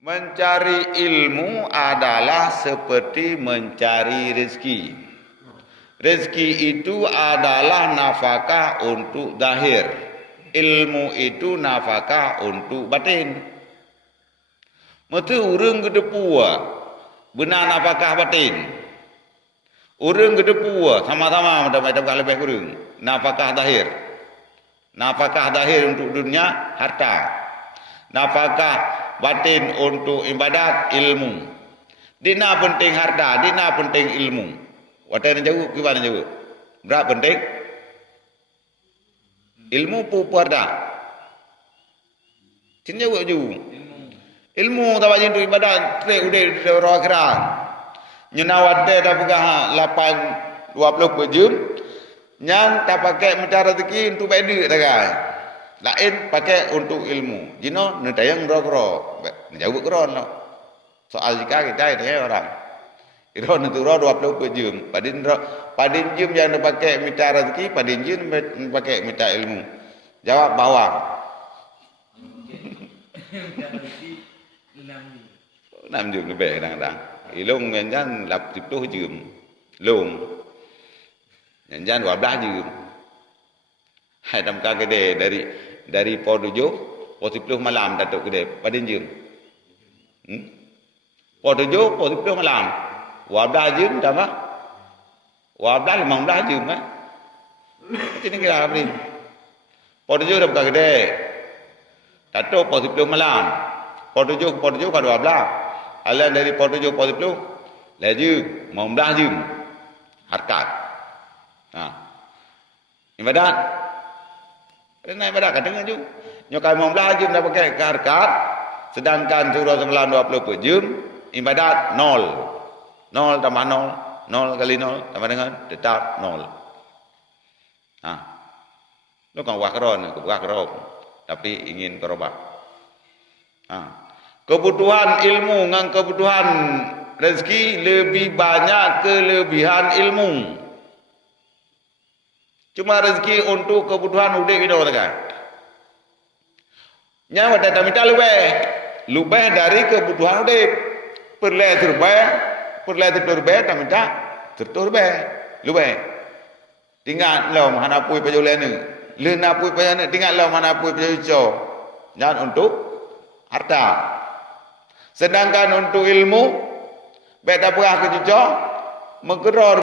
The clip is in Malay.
Mencari ilmu adalah seperti mencari rezeki. Rezeki itu adalah nafkah untuk zahir. Ilmu itu nafkah untuk batin. Maka orang kedepua benar nafkah batin. Orang kedepua sama-sama macam lebih kurang nafkah zahir. Nafkah zahir untuk dunia harta. Nafkah batin untuk ibadat ilmu. Dina penting harta, dina penting ilmu. Wadah jauh, gimana jauh? Berapa penting? Ilmu pu harta. Cin jauh jauh. Ilmu tak wajib untuk ibadat. Trek udah roh kerang. Nyenawat deh dah pegang 8-20 per jam. Yang tak pakai mencari rezeki untuk beda dah kan. Lain pakai untuk ilmu. Jino netayang roh-roh. Jauh keron lo. Soal jika kita ini orang. Iro nentu roh 20 per jam. Padin jam yang dipakai minta rezeki, padin jam dipakai minta ilmu. Jawab bawang. 6 jam lebih kadang-kadang. Ilung jangan 10 jam. Long. Jangan 12 jam. Hai damkah kedai dari pukul 7, pukul 10 malam datuk kedai padin jam. Pukul 7, pukul 10 malam. 12 jam dah apa? 12, 15 jam eh. Macam ni kira apa ni? Pukul 7 dah buka kedai. Datuk pukul 10 malam. Pukul 7 kan 12. Alam dari pukul 7, pukul 10. Laju, 15 jam. Harkat. Ibadat. Naik ibadat katanya juga. Nyokai 15 jam dah pakai harkat. Sedangkan surah semalam 20 per jam. Ibadat 0. 0 tambah 0. 0 kali 0 tambah dengan tetap 0. Lu kan wakron, wakron. Tapi ingin berobat. Kebutuhan ilmu dengan kebutuhan rezeki lebih banyak kelebihan ilmu. Cuma rezeki untuk kebutuhan udik kita katakan. Nya wata tamita lebih dari kebutuhan udik. Perlai terlebih tamita lebih. Tinggal lo mana pui pajulan ni. Lena pui pajulan tinggal lo mana pui pajulan. Jangan untuk harta. Sedangkan untuk ilmu beta perah ke cucuk menggeror